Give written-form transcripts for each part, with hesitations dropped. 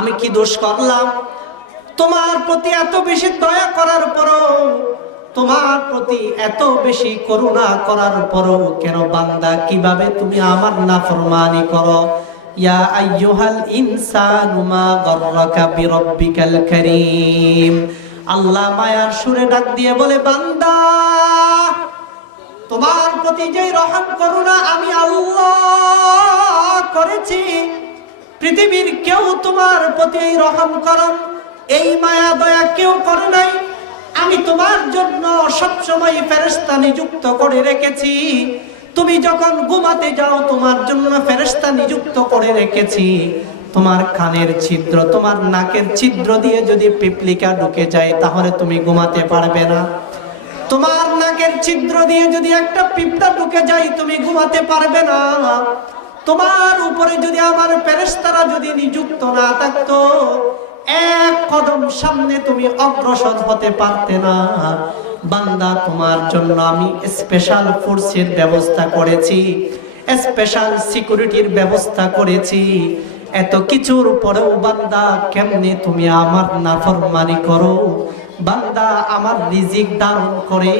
আমি কি দোষ করলাম? তোমার প্রতি এত বেশি দয়া করার পরও, তোমার প্রতি এত বেশি করুণা করার পরও কেন বান্দা কিভাবে তুমি আমার নাফরমানি করো? ইয়া আইয়ুহাল ইনসানু মা গাররাকা বিরাব্বিকাল কারীম। আল্লাহ মায়ার সুরে ডাক দিয়ে বলে, বান্দা, তোমার প্রতি যে রহম করুণা আমি আল্লাহ করেছি, পৃথিবীর কেউ তোমার প্রতি এই রহম করম, এই মায়া দয়া কেউ করে নাই। আমি তোমার জন্য সবসময় ফেরেশতা নিযুক্ত করে রেখেছি। তুমি যখন ঘুমাতে যাও তোমার জন্য ফেরেশতা নিযুক্ত করে রেখেছি। তোমার কানের ছিদ্র, তোমার নাকের ছিদ্র দিয়ে যদি পিপলিকা ঢুকে যায় তাহলে তুমি ঘুমাতে পারবে না। তোমার নাকের ছিদ্র দিয়ে যদি একটা পিঁপড়া ঢুকে যায় তুমি ঘুমাতে পারবে না। তোমার উপরে যদি আমার ফেরেশতারা যদি নিযুক্ত না থাকতো, এক কদম সামনে তুমি অগ্রসর হতে পারতে না। বান্দা, তোমার জন্য আমি স্পেশাল ফোর্সের ব্যবস্থা করেছি, স্পেশাল সিকিউরিটির ব্যবস্থা করেছি। এত কিছুর পরেও বান্দা কেমনে তুমি আমার নাফরমানি করো? বান্দা আমার রিজিক দান করে,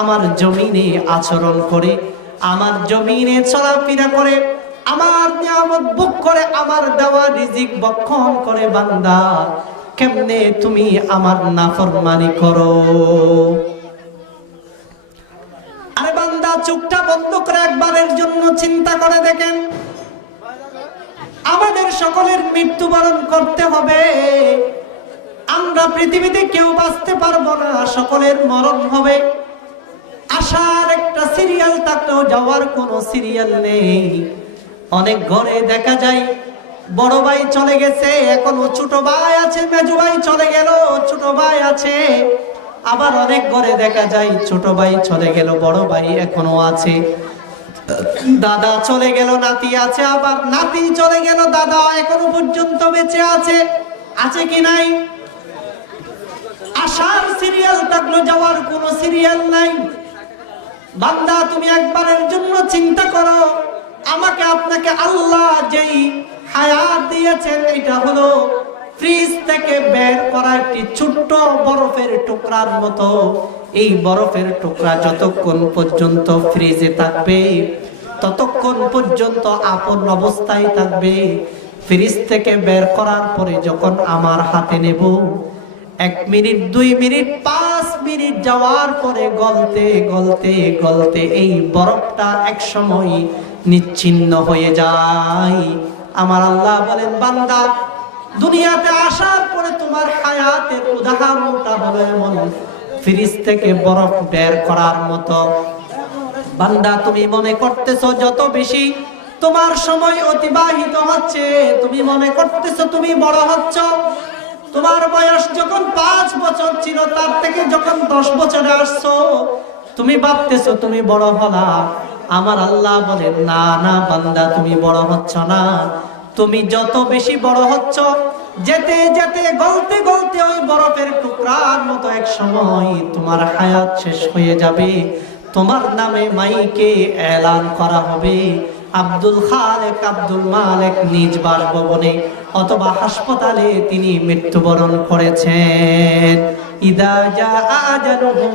আমার জমিনে আচরণ করে, আমার জমিনে চলাফেরা করে, আমার নিয়ামত ভোগ করে, আমার দেওয়া রিজিক ভক্ষণ করে, বান্দা কেমনে তুমি আমার নাফরমানি করো? আরে বান্দা, চোখটা বন্ধ করে একবারের জন্য চিন্তা করে দেখেন, আমাদের সকলের মৃত্যুবরণ করতে হবে। আমরা পৃথিবীতে কেউ বাঁচতে পারবো না, সকলের মরণ হবে। আসার একটা সিরিয়াল থাকলেও যাওয়ার কোনো সিরিয়াল নেই। অনেক ঘরে দেখা যায় বড় ভাই চলে গেছে, এখনো ছোট ভাই আছে, মেজো ভাই চলে গেল, ছোট ভাই আছে। আবার অনেক ঘরে দেখা যায় ছোট ভাই চলে গেল, বড় ভাই এখনো আছে। দাদা চলে গেল, নাতি আছে, আবার নাতি চলে গেল, দাদা এখনো পর্যন্ত বেঁচে আছে। আছে কি নাই? আসার সিরিয়াল থাকলো, যাওয়ার কোনো সিরিয়াল নাই। বান্দা, তুমি একবারের জন্য চিন্তা করো, আমাকে আপনাকে আল্লাহ যেই হায়াত দিয়েছেন এটা হলো ফ্রিজ থেকে বের করা একটি ছোট্ট বরফের টুকরার মতো। এই বরফের টুকরা যতক্ষণ পর্যন্ত ফ্রিজে থাকবে ততক্ষণ পর্যন্ত আপন অবস্থায় থাকবে। ফ্রিজ থেকে বের করার পরে যখন আমার হাতে নেব, 1 মিনিট, 2 মিনিট, 5 মিনিট যাওয়ার পরে গলতে গলতে গলতে এই বরফটা এক সময় নিচ্ছিন্ন হয়ে যায়। আমার আল্লাহ বলেন, বান্দা, দুনিয়াতে আসার পরে তোমার হায়াতের উদাহরণটা হলো এমন, ফ্রিজ থেকে বরফ বের করার মতো। বান্দা, তুমি মনে করতেছো যত বেশি তোমার সময় অতিবাহিত হচ্ছে, তুমি মনে করতেছো তুমি বড় হচ্ছ। তোমার বয়স যখন 5 বছর ছিল, তার থেকে যখন 10 বছরে আসছো তুমি ভাবতেছো তুমি বড় হলা। আমার আল্লাহ বলেন, না না বান্দা, তুমি বড় হচ্ছ না। তুমি যত বেশি বড় হচ্ছ, যেতে যেতে গলতে গলতে ওই বরফের টুকরার মতো এক সময় তোমার হায়াত শেষ হয়ে যাবে। তোমার নামে মাইকে এলান করা হবে, আব্দুল খালেক, আব্দুল মালেক নিজ বাসভবনে অথবা হাসপাতালে তিনি মৃত্যুবরণ করেছেন। ইদা জাআ আজালুহুম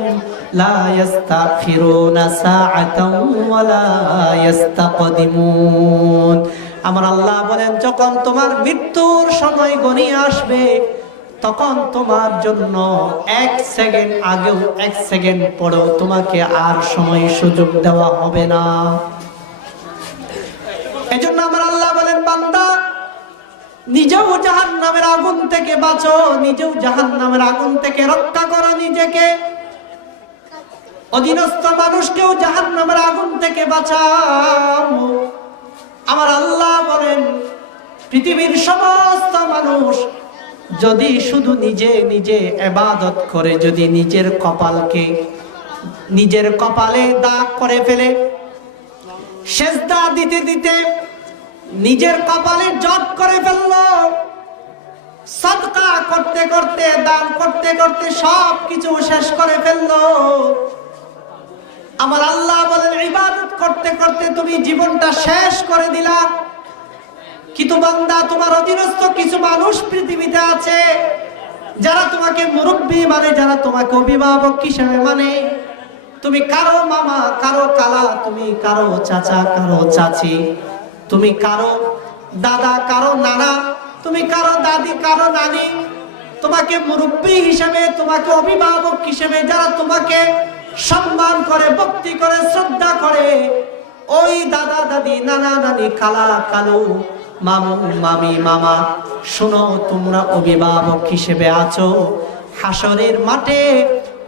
লা ইস্তাখিরুনা সাআতান ওয়া লা ইস্তাকদিমুন। আমার আল্লাহ বলেন, যখন তোমার মৃত্যুর সময় ঘনিয়ে আসবে তখন তোমার জন্য 1 সেকেন্ড আগেও 1 সেকেন্ড পরেও তোমাকে আর সময় সুযোগ দেওয়া হবে না। এজন্য আমার আল্লাহ বলেন, বান্দা, নিজেও জাহান্নামের আগুন থেকে বাঁচো, নিজেও জাহান্নামের আগুন থেকে রক্ষা করো নিজেকে, অধীনস্থ মানুষকেও জাহান্নামের আগুন থেকে বাঁচাও। আমার আল্লাহ বলেন, পৃথিবীর সমস্ত মানুষ যদি শুধু নিজে নিজে ইবাদত করে, যদি নিজের কপালকে নিজের কপালে দাগ করে ফেলে, সেজদা দিতে দিতে নিজের কপালে জট করে ফেললো, সাদকা করতে করতে, দান করতে করতে সব কিছু শেষ করে ফেললো, আমার আল্লাহ বলেন ইবাদত করতে করতে তুমি জীবনটা শেষ করে দিলা, কিন্তু বান্দা তোমার অধীনস্থ কিছু মানুষ পৃথিবীতে আছে যারা তোমাকে মুরব্বী মানে, যারা তোমাকে অভিভাবক হিসেবে মানে। তুমি কারো মামা, কারো কালা, তুমি কারো চাচা, কারো চাচি, তুমি কারো দাদা, কারো নানা, তুমি কারো দাদি, কারো নানি। তোমাকে মুরব্বী হিসেবে, তোমাকে অভিভাবক হিসেবে যারা তোমাকে সম্মান করে, ভক্তি করে, শ্রদ্ধা করে, ওই দাদা দাদি, নানা নানি, খালা খালু, মামু মামি, মামা, শোনো, তোমরা অভিভাবক হিসেবে আছো। হাসরের মাঠে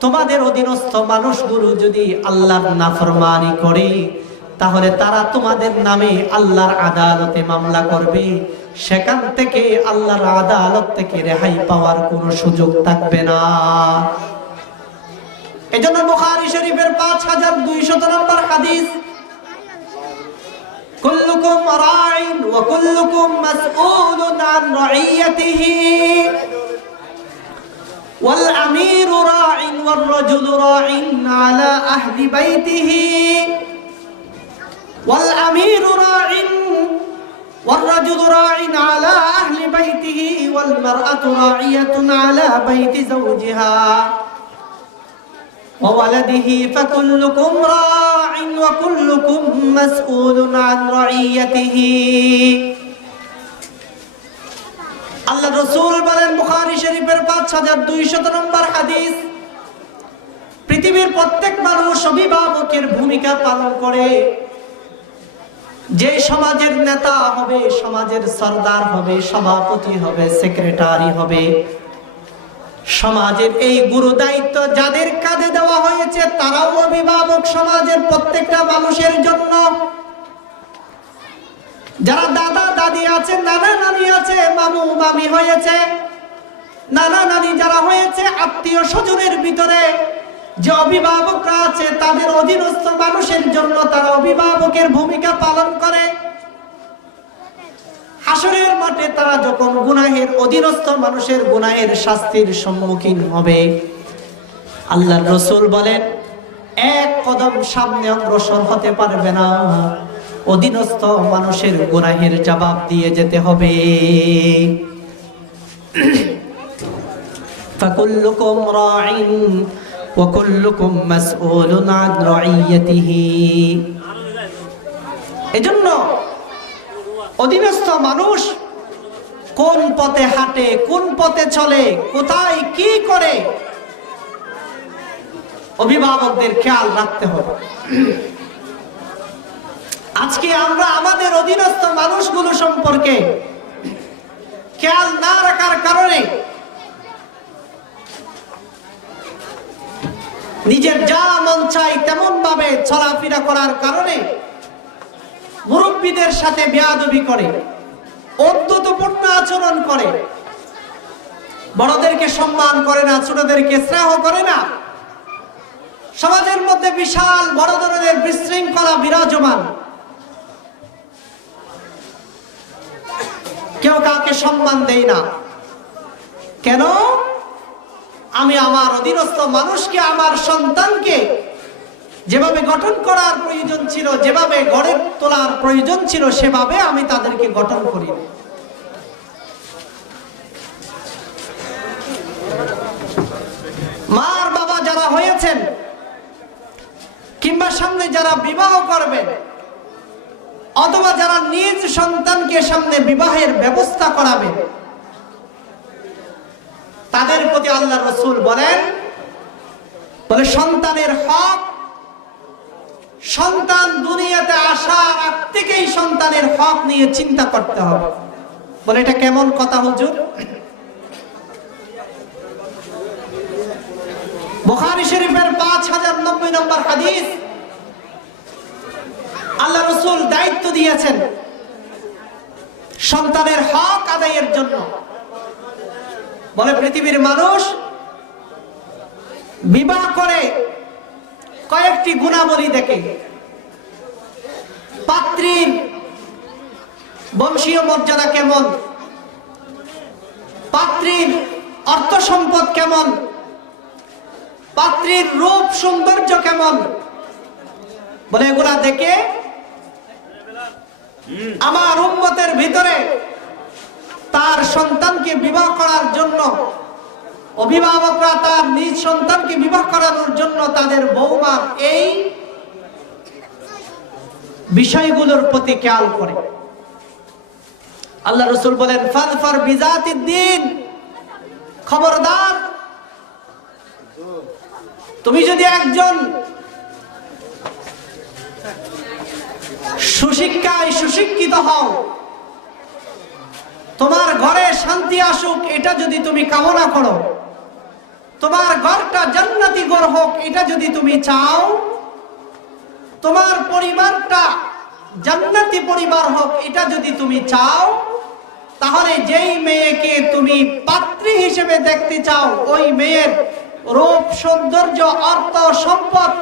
তোমাদের অধীনস্থ মানুষগুলো যদি আল্লাহর নাফরমানি করে, তাহলে তারা তোমাদের নামে আল্লাহর আদালতে মামলা করবে। সেখান থেকে আল্লাহর আদালত থেকে রেহাই পাওয়ার কোনো সুযোগ থাকবে না। এজন্য বুখারী শরীফের 5200 নম্বর হাদিস, কুল্লুকুম রাইন ওয়া কুল্লুকুম মাসউলুন আন রাইয়াতিহি ওয়াল আমিরু রাইন ওয়ার রাজুলু রাইন আলা আহলি বাইতিহি ওয়াল আমিরু রাইন ওয়ার রাজুলু রাইন আলা আহলি বাইতিহি ওয়াল মারআতু রাইয়াতুন আলা বাইতি যাওজিহা وولده فكلكم راع وكلكم مسؤول عن رعيته। আল্লাহ রাসূল বলেন, বুখারী শরীফের 5200 নম্বর হাদিস, পৃথিবীর প্রত্যেক মানুষ অভিভাবকের ভূমিকা পালন করে। যে সমাজের নেতা হবে, সমাজের সরদার হবে, সভাপতি হবে, সেক্রেটারি হবে, সমাজের এই গুরু দায়িত্ব যাদের কাঁধে দেওয়া হয়েছে তারাও অভিভাবক সমাজের প্রত্যেকটা মানুষের জন্য। যারা দাদা দাদি আছে, নানা নানি আছে, মামু মামি হয়েছে, নানা নানি যারা হয়েছে, আত্মীয় স্বজনের ভিতরে যে অভিভাবকরা আছে তাদের অধীনস্থ মানুষের জন্য তারা অভিভাবকের ভূমিকা পালন করে। হাসরের মাঠে তারা যখন গুনাহের অধীনস্থ মানুষের গুনাহের শাস্তির সম্মুখীন হবে, আল্লাহর রাসূল বলেন এক কদম সামনে অগ্রসর হতে পারবে না, অধীনস্থ মানুষের গুনাহের জবাব দিয়ে যেতে হবে। ফাকুল্লুকুম রাইন ওয়া কুল্লুকুম মাসউলুন আন রাইয়াতিহি। এজন্য অধীনস্থ মানুষ কোন পথে হাঁটে, কোন পথে চলে, কোথায় কি করে, অভিভাবকদের খেয়াল রাখতে হবে। আজকে আমরা আমাদের অধীনস্থ মানুষগুলো সম্পর্কে খেয়াল না রাখার কারণে নিজের যা মন চাই তেমন ভাবে চলাফেরা করার কারণে মুরব্বীদের সাথে বেয়াদবি করে, অদ্যুতপূর্ণ আচরণ করে, বড়দেরকে সম্মান করে না, ছোটদেরকে স্নেহ করে না। সমাজের মধ্যে বিশাল বড় ধরনের বিশৃঙ্খলা বিরাজমান। কেউ কাউকে সম্মান দেয় না। কেন? আমি আমার অধীনস্থ মানুষকে, আমার সন্তানকে যেভাবে গঠন করার প্রয়োজন ছিল, যেভাবে গড়ে তোলার প্রয়োজন ছিল, সেভাবে আমি তাদেরকে গঠন করি। মার বাবা যারা হয়েছেন কিংবা সামনে যারা বিবাহ করবেন, অথবা যারা নিজ সন্তানকে সামনে বিবাহের ব্যবস্থা করাবেন, তাদের প্রতি আল্লাহর রাসূল বলে সন্তানের হক, সন্তান দুনিয়াতে আসার আগ থেকেই সন্তানের হক নিয়ে চিন্তা করতে হবে। বলে এটা কেমন কথা হুজুর? বুখারী শরীফের 5090 নম্বর হাদিস, আল্লাহ রাসূল দায়িত্ব দিয়েছেন সন্তানের হক আদায়ের জন্য। বলে পৃথিবীর মানুষ বিবাহ করে কয়েকটি গুণাবলী দেখে। পাত্রীর বংশীয় মর্যাদা কেমন, পাত্রীর অর্থ সম্পদ কেমন, পাত্রীর রূপ সৌন্দর্য কেমন, বলে এগুলা দেখে আমার উম্মতের ভিতরে তার সন্তানকে বিবাহ করার জন্য অভিভাবকরা তার নিজ সন্তানকে বিবাহ করানোর জন্য তাদের বৌমার এই বিষয়গুলোর প্রতি খেয়াল করে। আল্লাহ রাসূল বলেন ফাযফার বিযাতিদ দ্বীন, খবরদার তুমি যদি একজন সুশিক্ষিত হও, তোমার ঘরে শান্তি আসুক এটা যদি তুমি কামনা করো, তোমার ঘরটা জান্নাতি ঘর হোক এটা যদি তুমি চাও, তোমার পরিবারটা জান্নাতি পরিবার হোক এটা যদি তুমি চাও, তাহলে যেই মেয়েকে তুমি পাত্রী হিসেবে দেখতে চাও ওই মেয়ের রূপ, সৌন্দর্য, অর্থ, সম্পদ,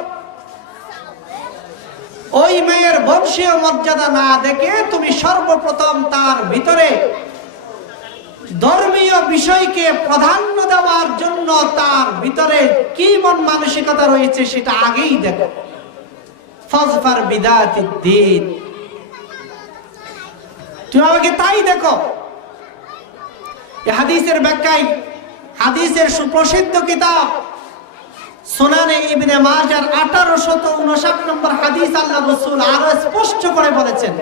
ওই মেয়ের বংশীয় মর্যাদা না দেখে তুমি সর্বপ্রথম তার ভিতরে ধর্মীয় বিষয়কে প্রাধান্য দেওয়ার জন্য তার ভিতরে কি মন মানসিকতা রয়েছে সেটা আগেই দেখো। ফাযফার বিযাতিদ দ্বীন, তুমি আমাকে তাই দেখো। এই হাদিসের ব্যাখ্যায় হাদিসের সুপ্রসিদ্ধ কিতাব সুনানে ইবনে মাজার 1859 নম্বর হাদিস আল্লাহ রাসূল আরো স্পষ্ট করে বলেছেন,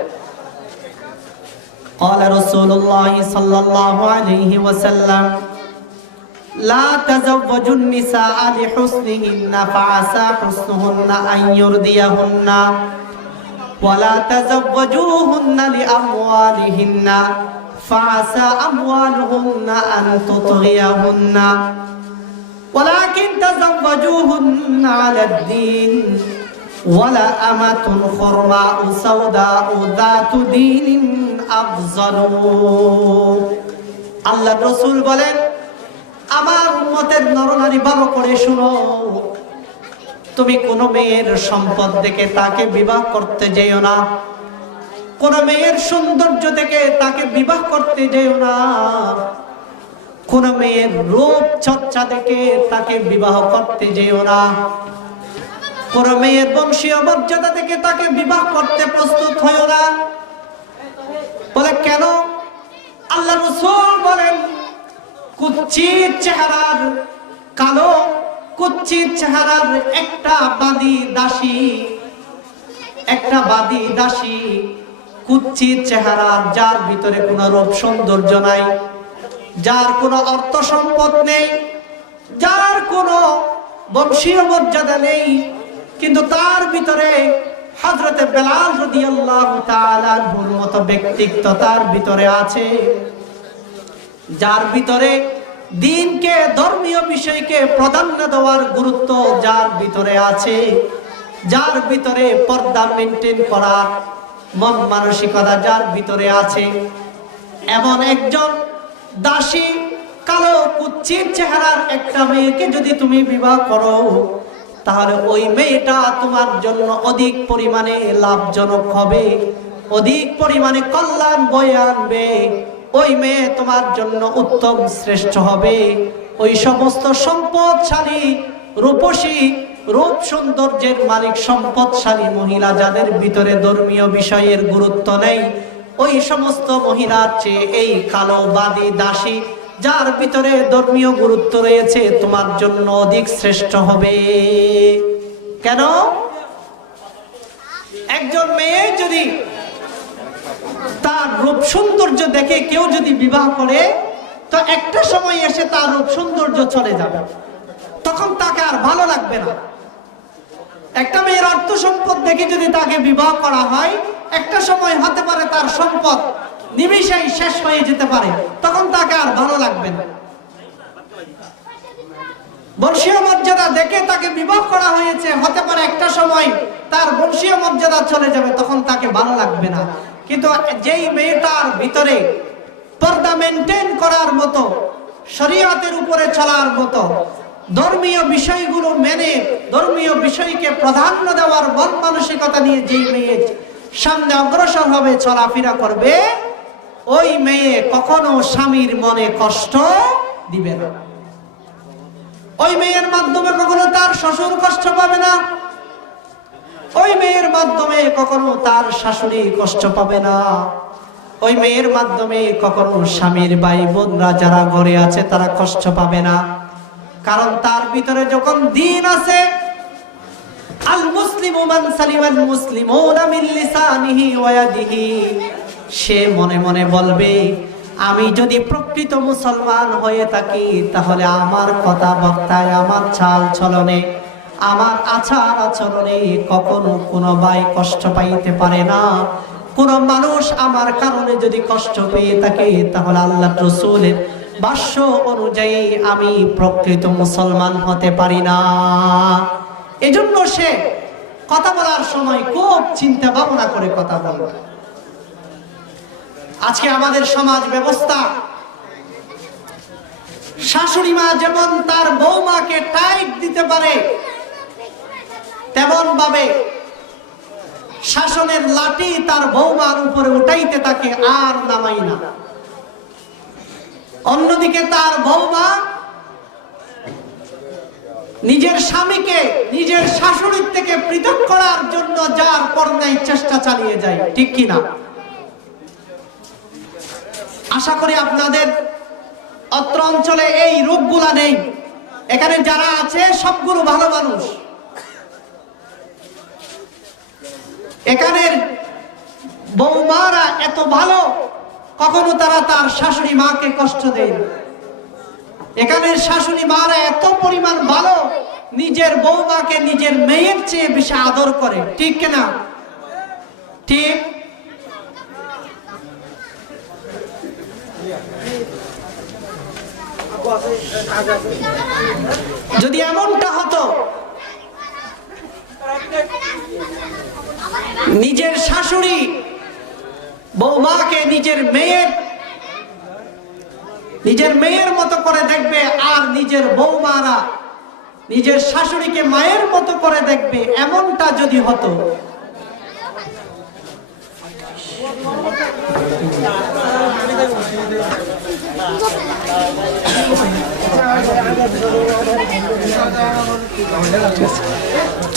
قال رسول الله صلى الله عليه وسلم لا تزوجوا النساء لحسنهن فعسى حسنهن أن يرضيهن ولا تزوجوهن لأموالهن فعسى أموالهن أن تطغيهن ولكن تزوجوهن على الدين ولا أمة خرماء سوداء ذات دين أفضل। আল্লাহ রাসূল বলেন, আমার উম্মতের নরনারী ভালো করে শুনো, তুমি কোন মেয়ের সম্পদ দেখে তাকে বিবাহ করতে যেও না, কোন মেয়ের সৌন্দর্য দেখে তাকে বিবাহ করতে যেও না, কোন মেয়ের রূপ চর্চা দেখে তাকে বিবাহ করতে যেও না, কোন মেয়ের বংশীয় মর্যাদা দেখে তাকে বিবাহ করতে প্রস্তুত হইও না। বলে কেন? আল্লাহ রাসূল বলেন, কুচ্ছিত চেহারার, কালো কুচ্ছিত চেহারার একটা বাদী দাসী, কুচ্ছিত চেহারার, যার ভিতরে কোনো রূপ সৌন্দর্য নাই, যার কোনো অর্থ সম্পদ নেই, যার কোনো বংশীয় মর্যাদা নেই, কিন্তু তার ভিতরে হযরতে বেলাল রাদিয়াল্লাহু তাআলা আনহুর মতো ব্যক্তিত্ব তার ভিতরে আছে, যার ভিতরে দ্বীনকে, ধর্মীয় বিষয়কে প্রাধান্য দেওয়ার গুরুত্ব যার ভিতরে আছে, যার ভিতরে পর্দা মেইনটেইন করার মন মানসিকতা যার ভিতরে আছে, এমন একজন দাসী, কালো কুচ্ছিত চেহারার একটা মেয়েকে যদি তুমি বিবাহ করো, তাহলে ওই মেয়েটা তোমার জন্য অধিক পরিমাণে লাভজনক হবে, অধিক পরিমাণে কল্যাণ বয়ে আনবে। ওই মেয়ে তোমার জন্য উত্তম শ্রেষ্ঠ হবে। ওই সমস্ত সম্পদশালী, রূপসী, রূপ সৌন্দর্যের মালিক, সম্পদশালী মহিলা যাদের ভিতরে ধর্মীয় বিষয়ের গুরুত্ব নেই, ওই সমস্ত মহিলার চেয়ে এই কালো বাদী দাসী যার ভিতরে ধর্মীয় গুরুত্ব রয়েছে তোমার জন্য অধিক শ্রেষ্ঠ হবে। কেন? একজন মেয়ে যদি তার রূপ সৌন্দর্য দেখে কেউ যদি বিবাহ করে, তো একটা সময় এসে তার রূপ সৌন্দর্য চলে যাবে, তখন তাকে আর ভালো লাগবে না। একটা মেয়ের অর্থ সম্পদ দেখে যদি তাকে বিবাহ করা হয়, একটা সময় হতে পারে তার সম্পদ নিমিষেই শেষ হয়ে যেতে পারে, তখন তাকে আর ভালো লাগবে না। বংশীয় মর্যাদা দেখে তাকে বিবাহ করা হয়েছে, হতে পারে একটা সময় তার বংশীয় মর্যাদা চলে যাবে, তখন তাকে ভালো লাগবে না। কিন্তু যেই মেয়েটার ভিতরে পর্দা মেইনটেইন করার মতো, শরীয়তের উপরে চলার মতো, ধর্মীয় বিষয়গুলো মেনে ধর্মীয় বিষয়কে প্রাধান্য দেওয়ার মন মানসিকতা নিয়ে যেই মেয়ে সামনে অগ্রসর হবে, চলাফেরা করবে, ওই মেয়ে কখনো স্বামীর মনে কষ্ট দিবে না। ওই মেয়ের মাধ্যমে কখনো তার শ্বশুর কষ্ট পাবে না, ওই মেয়ের মাধ্যমে কখনো তার শাশুড়ি কষ্ট পাবে না, ওই মেয়ের মাধ্যমে কখনো স্বামীর ভাই বোনরা যারা ঘরে আছে তারা কষ্ট পাবে না। কারণ তার ভিতরে যখন দ্বীন আছে, আল মুসলিমু মান সালিমাল মুসলিমুনা মিন লিসানিহি ওয়া ইয়াদিহি, সে মনে মনে বলবে আমি যদি প্রকৃত মুসলমান হয়ে থাকি তাহলে আমার কথাবার্তায়, আমার চাল চলনে, আমার আচার আচরণে কখনো কোনো ভাই কষ্ট পাইতে পারে না। কোন মানুষ আমার কারণে যদি কষ্ট পেয়ে থাকে তাহলে আল্লাহ রাসূলের ভাষ্য অনুযায়ী আমি প্রকৃত মুসলমান হতে পারি না। এজন্য সে কথা বলার সময় খুব চিন্তা ভাবনা করে কথা বলবে। আজকে আমাদের সমাজ ব্যবস্থা, শাশুড়ি মা যেমন তার বৌমাকে টাইট দিতে পারে তেমন ভাবে শাসনের লাঠি তার বৌমার উপরে উঠাইতে থাকে আর নামাই না। অন্যদিকে তার বৌমা নিজের স্বামীকে নিজের শাশুড়ির থেকে পৃথক করার জন্য যার পর্যায়ে চেষ্টা চালিয়ে যায়, ঠিক কিনা? আশা করি আপনাদের অত্র অঞ্চলে এই রূপগুলা নেই। এখানে যারা আছে সবগুলো ভালো মানুষ। এখানের বৌমারা এত ভালো, কখনো তারা তার শাশুড়ি মাকে কষ্ট দেয় না। এখানের শাশুড়ি মারা এত পরিমাণ ভালো, নিজের বৌমাকে নিজের মেয়ের চেয়ে বেশি আদর করে, ঠিক কিনা? ঠিক। যদি এমনটা হতো, নিজের শাশুড়ি বৌমাকে নিজের মেয়ের মতো করে দেখবে আর নিজের বৌমারা নিজের শাশুড়িকে মায়ের মতো করে দেখবে, এমনটা যদি হতো,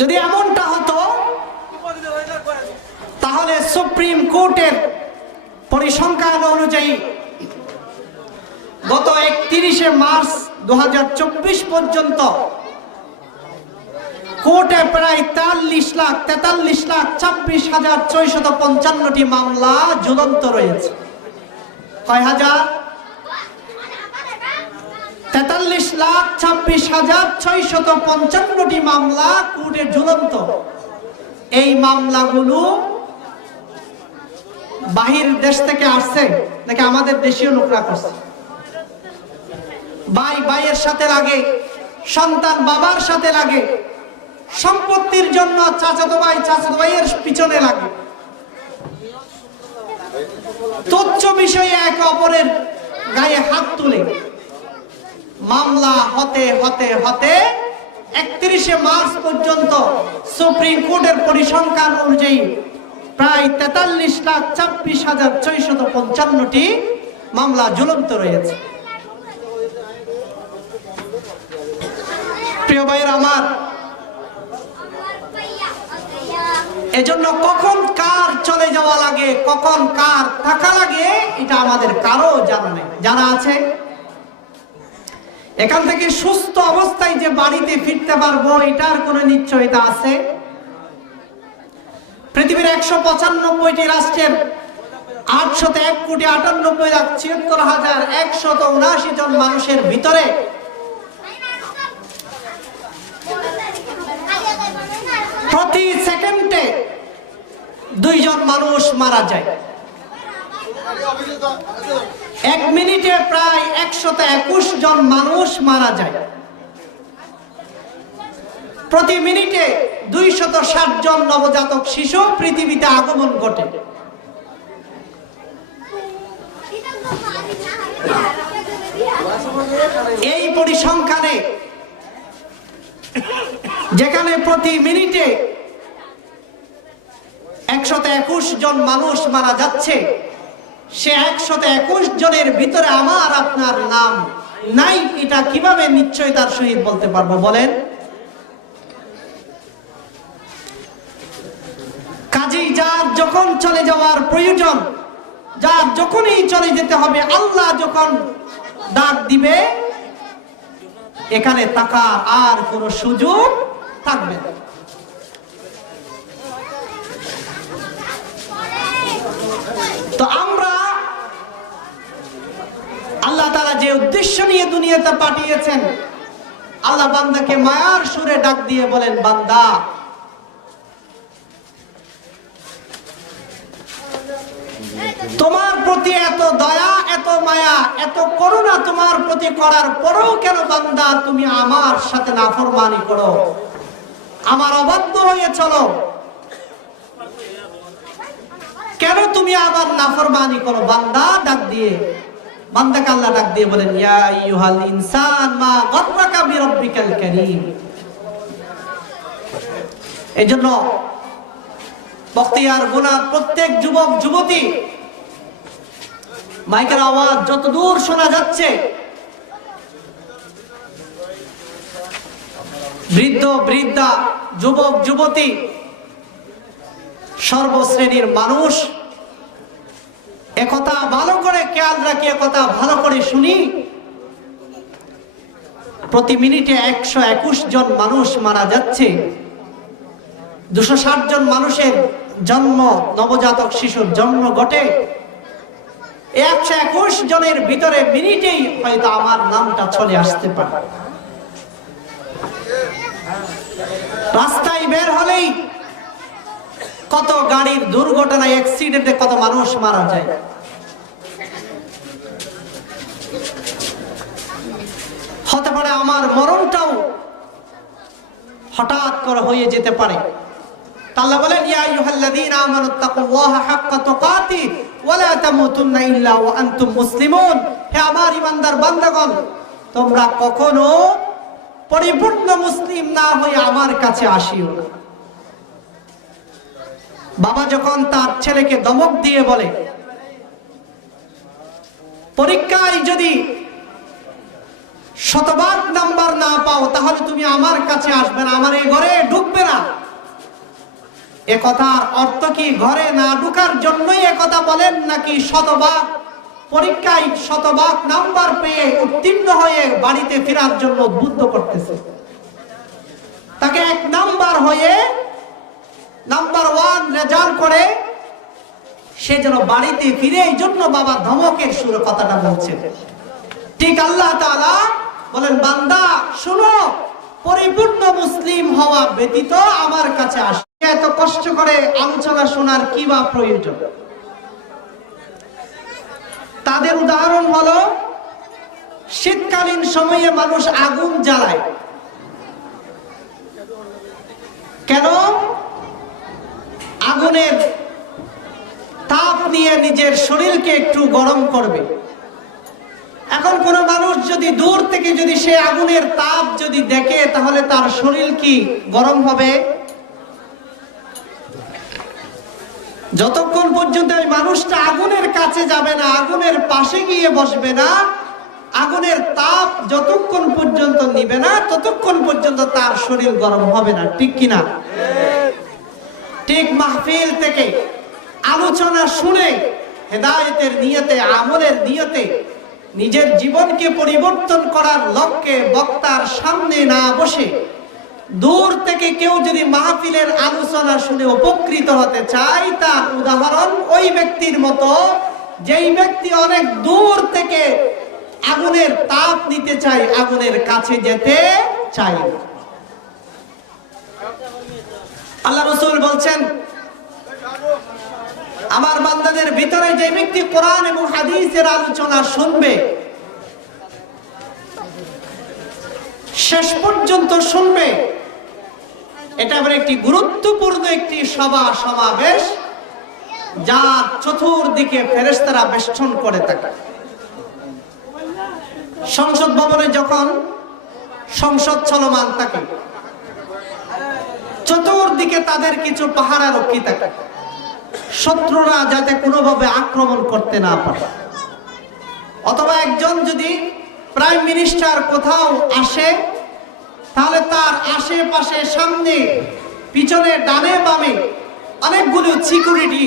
যদি এমনটা হতো তাহলে সুপ্রিম কোর্টের পরিসংখ্যান অনুযায়ী গত 31শে মার্চ 2024 পর্যন্ত কোর্টে প্রায় 43,43,26,455টি মামলা ঝুলন্ত রয়েছে। কয় হাজার? 43,26,455টি মামলা কোর্টে ঝুলন্ত। এই মামলাগুলো বাহির দেশ থেকে আসছে নাকি আমাদের দেশীয় লোকরা করছে? ভাই ভাইয়ের সাথে লাগে, সন্তান বাবার সাথে লাগে, সম্পত্তির জন্য চাচাতো ভাইয়ের পিছনে লাগে, তুচ্ছ বিষয়ে একে অপরের গায়ে হাত তুলে মামলা হতে হতে হতে 31শে মার্চ পর্যন্ত সুপ্রিম কোর্টের পরিসংখ্যান অনুযায়ী প্রায় 43,26,455টি মামলা ঝুলন্ত রয়েছে। প্রিয় ভাইয়ের আমার, এজন্য কখন কার চলে যাওয়া লাগে, কখন কার থাকা লাগে, এটা আমাদের কারো জানা নেই। জানা আছে এখান থেকে সুস্থ অবস্থায় যে বাড়িতে ফিরতে পারবো এটার কোনো নিশ্চয়তা আছে? পৃথিবীর 195টি রাষ্ট্রের 801,98,76,179 জন মানুষের ভিতরে প্রতি সেকেন্ডে 2 জন মানুষ মারা যায়। 1 মিনিটে প্রায় 121 জন মানুষ মারা যায়। প্রতি মিনিটে 260 জন নবজাতক শিশু পৃথিবীতে আগমন ঘটে। এই পরিসংখ্যানে যেখানে প্রতি মিনিটে 121 জন মানুষ মারা যাচ্ছে, সে 121 জনের ভিতরে আমার আপনার নাম নাই, এটা কিভাবে নিশ্চয়তার সহিত বলতে পারবো বলেন? কাজেই যার যখন চলে যাওয়ার প্রয়োজন, যার যখনই চলে যেতে হবে, আল্লাহ যখন ডাক দিবে, এখানে তাকার আর কোনো সুযোগ থাকবে না। তো আমরা আল্লাহ তাআলা যে উদ্দেশ্য নিয়ে দুনিয়াতে পাঠিয়েছেন, আল্লাহ বান্দাকে মায়ার সুরে ডাক দিয়ে বলেন, বান্দা তোমার প্রতি এত দয়া, এত মায়া, এত করুণা তোমার প্রতি করার পরেও কেন বান্দা তুমি আমার সাথে নাফরমানি করো, আমার অবাধ্য হয়ে চলো, কেন তুমি আবার নাফরমানি করো? বান্দা ডাক দিয়ে, বান্দাকে আল্লাহ ডাক দিয়ে বলেন, ইয়া আইয়ুহাল ইনসান মা গররাকা বিরাব্বিকাল কারীম। এজন্য বখতিয়ার গুনাহ প্রত্যেক যুবক যুবতী, মাইকের আওয়াজ যতদূর শোনা যাচ্ছে, বৃদ্ধ বৃদ্ধা, যুবক যুবতী, সর্বশ্রেণীর মানুষ একথা ভালো করে খেয়াল রাখি, একথা ভালো করে শুনি। প্রতি মিনিটে 121 জন মানুষ মারা যাচ্ছে, 260 জন মানুষের জন্ম, নবজাতক শিশুর জন্ম ঘটে। 121 জনের ভিতরে মিনিটেই হয়তো আমার নামটা চলে আসতে পারে। রাস্তায় বের হলেই কত গাড়ির দুর্ঘটনায়, অ্যাক্সিডেন্টে কত মানুষ মারা যায়। হতে পারে আমার মরণটাও হঠাৎ করে হয়ে যেতে পারে। আল্লাহ বলেন, ইয়া আইয়ুহাল্লাযীনা আমানুত্তাকুল্লাহা হাক্কা তুকাতিহি ওয়া লা তামুতুন্না ইল্লা ওয়া আনতুম মুসলিমুন। হে আমার ঈমানদার বান্দাগণ, তোমরা কখনো পরিপূর্ণ মুসলিম না হয়ে আমার কাছে আসিও না। বাবা যখন তার ছেলেকে ধমক দিয়ে বলে, পরীক্ষায় যদি শতভাগ নাম্বার না পাও তাহলে তুমি আমার কাছে আসবে না, আমার এই ঘরে ঢুকবে না, এ কথার অর্থ কি ঘরে না ঢুকার জন্যই এ কথা বলেন, নাকি শতভাগ পরীক্ষায় শতভাগ নাম্বার পেয়ে উত্তীর্ণ হয়ে বাড়িতে ফেরার জন্য উদ্বুদ্ধ করতেছে? তাকে 1 নাম্বার হয়ে নাম্বার 1 রেজাল্ট করে সে যেন বাড়িতে ফিরে, এই জন্য বাবা ধমকের সুরে কথাটা বলছেন। ঠিক আল্লাহ তাআলা বলেন, বান্দা শোনো, পরিপূর্ণ মুসলিম হওয়া ব্যতীত আমার কাছে আসে। এত কষ্ট করে আলোচনা শোনার কি বা প্রয়োজন? তাদের উদাহরণ হলো, শীতকালীন সময়ে মানুষ আগুন জ্বালায় কেন? আগুনের তাপ নিয়ে নিজের শরীরকে একটু গরম করবে। এখন কোন মানুষ যদি দূর থেকে যদি সে আগুনের তাপ যদি দেখে, তাহলে তার শরীর কি গরম হবে? যতক্ষণ পর্যন্ত এই মানুষটা আগুনের কাছে যাবে না, আগুনের পাশে গিয়ে বসবে না, আগুনের তাপ যতক্ষণ পর্যন্ত নিবে না, ততক্ষণ পর্যন্ত তার শরীর গরম হবে না। ঠিক কিনা? ঠিক মাহফিল থেকে আলোচনা শুনে হেদায়েতের নিয়তে, আমলের নিয়তে, নিজের জীবনকে পরিবর্তন করার লক্ষ্যে বক্তার সামনে না বসে দূর থেকে কেউ যদি মাহফিলের আলোচনা শুনে উপকৃত হতে চায়, তার উদাহরণ ওই ব্যক্তির মতো যেই ব্যক্তি অনেক দূর থেকে আগুনের তাপ নিতে চায়, আগুনের কাছে যেতে চায়। আল্লাহ রাসূল বলছেন, আমার বান্দাদের ভিতরে যে ব্যক্তি কোরআন এবং হাদিসের আলোচনা শুনবে, শেষ পর্যন্ত শুনবে, এটা আবার একটি গুরুত্বপূর্ণ একটি সভা সমাবেশ, যার চতুর্দিকে ফেরেশতারা বেষ্টন করে থাকে। সংসদ ভবনে যখন সংসদ চলমান থাকে, চতুর্দিকে তাদের কিছু পাহারা রক্ষী থাকে, শত্রুরা যাতে কোনোভাবে আক্রমণ করতে না পারে। অথবা একজন যদি প্রাইম মিনিস্টার কোথাও আসে, তাহলে তার আশেপাশে, সামনে, পিছনে, ডানে বামে অনেকগুলো সিকিউরিটি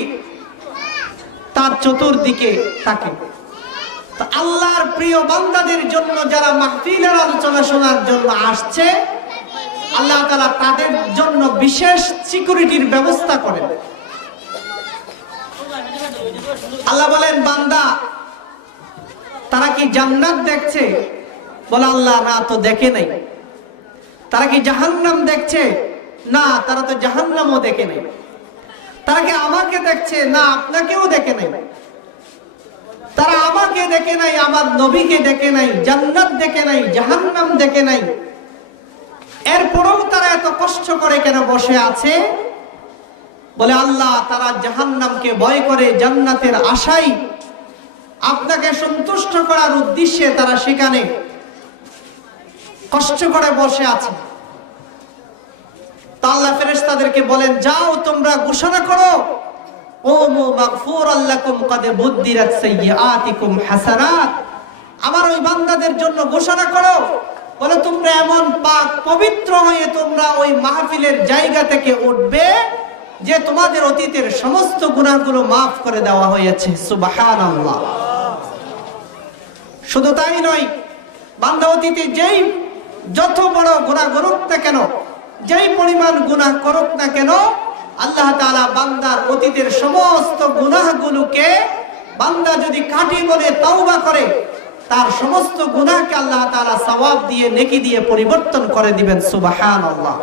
তার চতুর্দিকে থাকে। তো আল্লাহর প্রিয় বান্দাদের জন্য যারা মাহফিলের আলোচনা শোনার জন্য আসছে, আল্লাহ তাআলা তাদের জন্য বিশেষ সিকিউরিটির ব্যবস্থা করেন। আল্লাহ বলেন, বান্দা তারা কি জান্নাত দেখছে? বলে আল্লাহ না, তো দেখে নাই। তারা কি জাহান্নাম দেখছে? না, তারা তো জাহান্নামও দেখে নাই। তারা কি আমাকে দেখছে? না, আপনাকেও দেখে নাই। তারা আমাকে দেখে নাই, আমার নবীকে দেখে নাই, জান্নাত দেখে নাই, জাহান্নাম দেখে নাই। এরপরেও তারা এত কষ্ট করে কেন বসে আছে? বলে আল্লাহ, তারা জাহান্নামকে ভয় করে জান্নাতের আশায় আপনাকে সন্তুষ্ট করার উদ্দেশ্যে তারা সেখানে কষ্ট করে বসে আছে। তা আল্লাহ ফেরেশতাদেরকে বলেন, যাও তোমরা ঘোষণা করো, ওমু মাগফুরাল লাকুম কাদ বুদ্দিরাত সাইয়্যাতিকুম হাসানাত। আমার ওই বান্দাদের জন্য ঘোষণা করো, বলে তোমরা এমন পাক পবিত্র হয়ে তোমরা ওই মাহফিলের জায়গা থেকে উঠবে যে তোমাদের অতীতের সমস্ত গুনাহগুলো মাফ করে দেওয়া হয়েছে। সুবহানাল্লাহ। শুধু তাই নয়, বান্দা অতীতে যেই যত বড় গুনাহ করুক না কেন, যেই পরিমাণ গুনাহ করুক না কেন, আল্লাহ তাআলা বান্দার অতীতের সমস্ত গুনাহগুলোকে বান্দা যদি কাটি বলে তওবা করে, তার সমস্ত গুনাহকে আল্লাহ তাআলা সওয়াব দিয়ে, নেকি দিয়ে পরিবর্তন করে দিবেন। সুবহানাল্লাহ।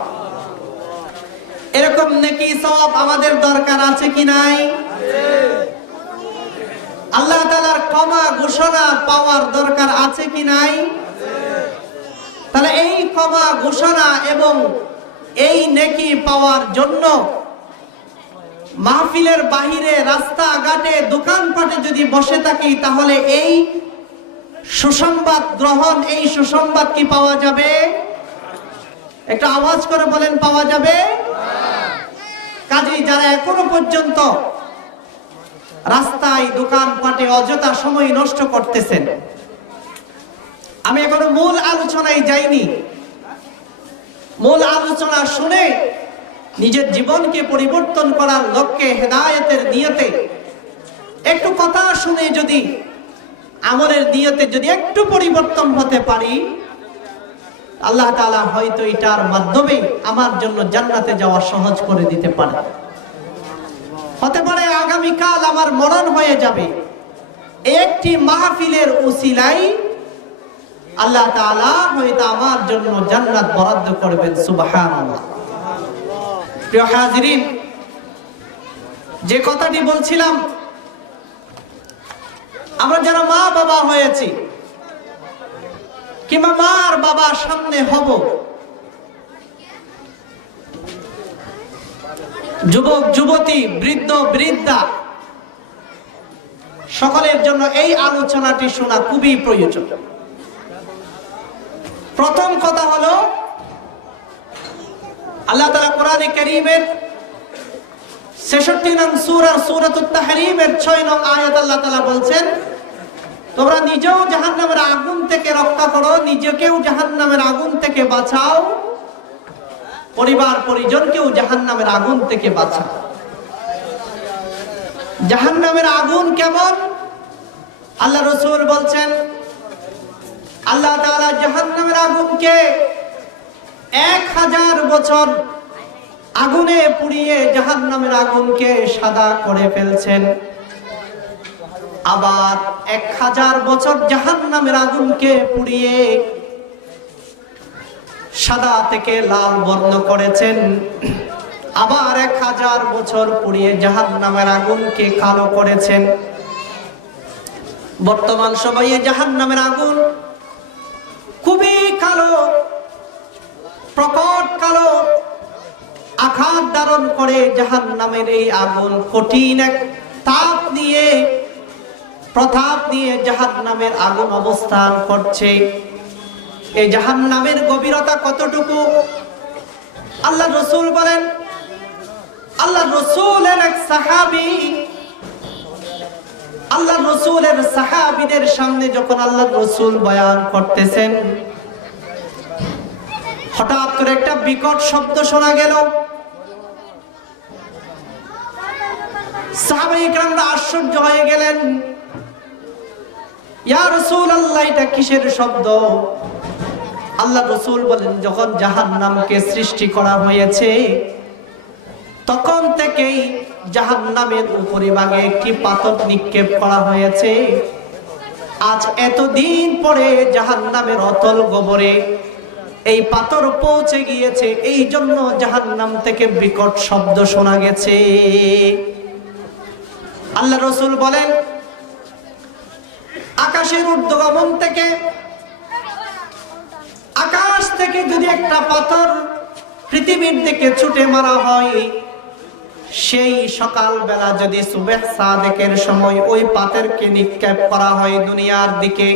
এরকম নেকি সওয়াব আমাদের দরকার আছে কি নাই? আল্লাহ তাআলার ক্ষমা ঘোষণা পাওয়ার দরকার আছে কি নাই? তাহলে এই ক্ষমা ঘোষণা এবং এই নেকি পাওয়ার জন্য মাহফিলের বাহিরে, রাস্তাঘাটে, দোকানপাটে যদি বসে থাকি, তাহলে এই সুসংবাদ গ্রহণ, এই সুসংবাদ কি পাওয়া যাবে? একটা আওয়াজ করে বলেন, পাওয়া যাবে? কাজেই যারা এখনো পর্যন্ত রাস্তায়, দোকানপাটে অযথা সময় নষ্ট করতেছেন, আমি এখনো মূল আলোচনায় যাইনি। মূল আলোচনা শুনে নিজের জীবনকে পরিবর্তন করার লক্ষ্যে, হেদায়েতের নিয়তে একটু কথা শুনে যদি আমলের নিয়তে যদি একটু পরিবর্তন হতে পারি, আল্লাহ তাআলা হয়তো এটার মাধ্যমে আমার জন্য জান্নাতে যাওয়া সহজ করে দিতে পারে। হতে পারে আগামীকাল আমার মরণ হয়ে যাবে, একটি মাহফিলের উসিলায় আল্লাহ তাআলা হয়তো আমার জন্য জান্নাত বরাদ্দ করবেন। সুবহানাল্লাহ। প্রিয় হাজিরিন, যে কথাটি বলছিলাম, আমরা যারা মা বাবা হয়েছি কিংবা মার বাবার সামনে হব, যুবক যুবতী, বৃদ্ধ বৃদ্ধা, সকলের জন্য এই আলোচনাটি শোনা খুবই প্রয়োজন। প্রথম কথা হলো, আল্লাহ তাআলা কোরআনে কারীমের 66 নং সূরা সূরাতুত তাহরীমের 6 নং আয়াত আল্লাহ তাআলা বলছেন, তোমরা নিজেও জাহান্নামের আগুন থেকে রক্ষা করো, নিজেকেও জাহান্নামের আগুন থেকে বাঁচাও, পরিবার পরিজনকেও জাহান্নামের আগুন থেকে বাঁচাও। জাহান্নামের আগুন কেমন? আল্লাহ রাসূল বলছেন, আল্লাহ তাআলা জাহান্নামের আগুনকে 1000 বছর আগুনে পুড়িয়ে জাহান্নামের আগুনকে সাদা করে ফেলছেন। আবার 1000 বছর জাহান্নামের আগুনকে পুড়িয়ে সাদা থেকে লাল বর্ণ করেছেন। আবার 1000 বছর পুড়িয়ে জাহান্নামের আগুনকে কালো করেছেন। বর্তমান সময়ে জাহান্নামের আগুন খুবই কালো, প্রকট কালো আকার ধারণ করে। জাহান্নামের এই আগুন কঠিন এক তাপ নিয়ে, প্রতাপ নিয়ে জাহান্নামের আগুন অবস্থান করছে। এই জাহান্নামের গভীরতা কতটুকু? আল্লাহ রাসূল বলেন, আল্লাহ রাসূলের এক সাহাবী, আল্লাহ রাসূলের সাহাবীদের সামনে যখন আল্লাহ রাসূল বয়ান করতেছেন, হঠাৎ করে একটা বিকট শব্দ শোনা গেল। সাহাবায়ে কেরামরা আশ্চর্য হয়ে গেলেন, ইয়া রাসূলুল্লাহ এটা কিসের শব্দ? আল্লাহ রাসূল বলেন, যখন জাহান্নামকে সৃষ্টি করা হয়েছে তখন থেকেই জাহান্নামের উপরিভাগে একটি পাথর নিক্ষেপ করা হয়েছে। আজ এতদিন পরে জাহান্নামের অতল গহ্বরে এই পাথর পৌঁছে গিয়েছে, এই জন্য জাহান্নাম থেকে বিকট শব্দ শোনা গেছে। আল্লাহ রাসূল বলেন, আকাশের ঊর্ধ্বগমন থেকে, আকাশ থেকে যদি একটা পাথর পৃথিবীর দিকে ছুটে মারা হয়, সেই সকালবেলা যদি সুবহ সাদেকের সময় ওই পাথরকে নিক্ষেপ করা হয় দুনিয়ার দিকে,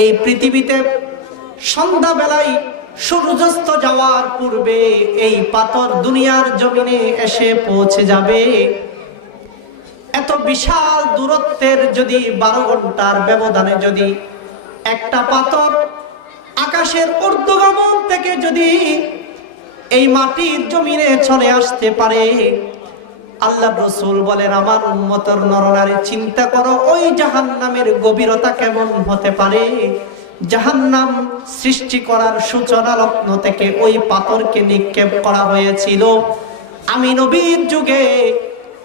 এই পৃথিবীতে সন্ধ্যাবেলায় সূর্যাস্ত যাওয়ার পূর্বে এই পাথর দুনিয়ার জমিনে এসে পৌঁছে যাবে। এত বিশাল দূরত্বের যদি 12 ঘন্টার ব্যবধানে যদি একটা পাথর আকাশের ঊর্ধ্বগমন থেকে যদি এই মাটির জমিনে চলে আসতে পারে, আল্লাহ রাসূল বলেন, আমার উম্মতের নরনারী চিন্তা করো ওই জাহান্নামের গভীরতা কেমন হতে পারে। জাহান্নাম সৃষ্টি করার সূচনা লগ্ন থেকে ওই পাথরকে নিক্ষেপ করা হয়েছিল। আমি নবীর যুগে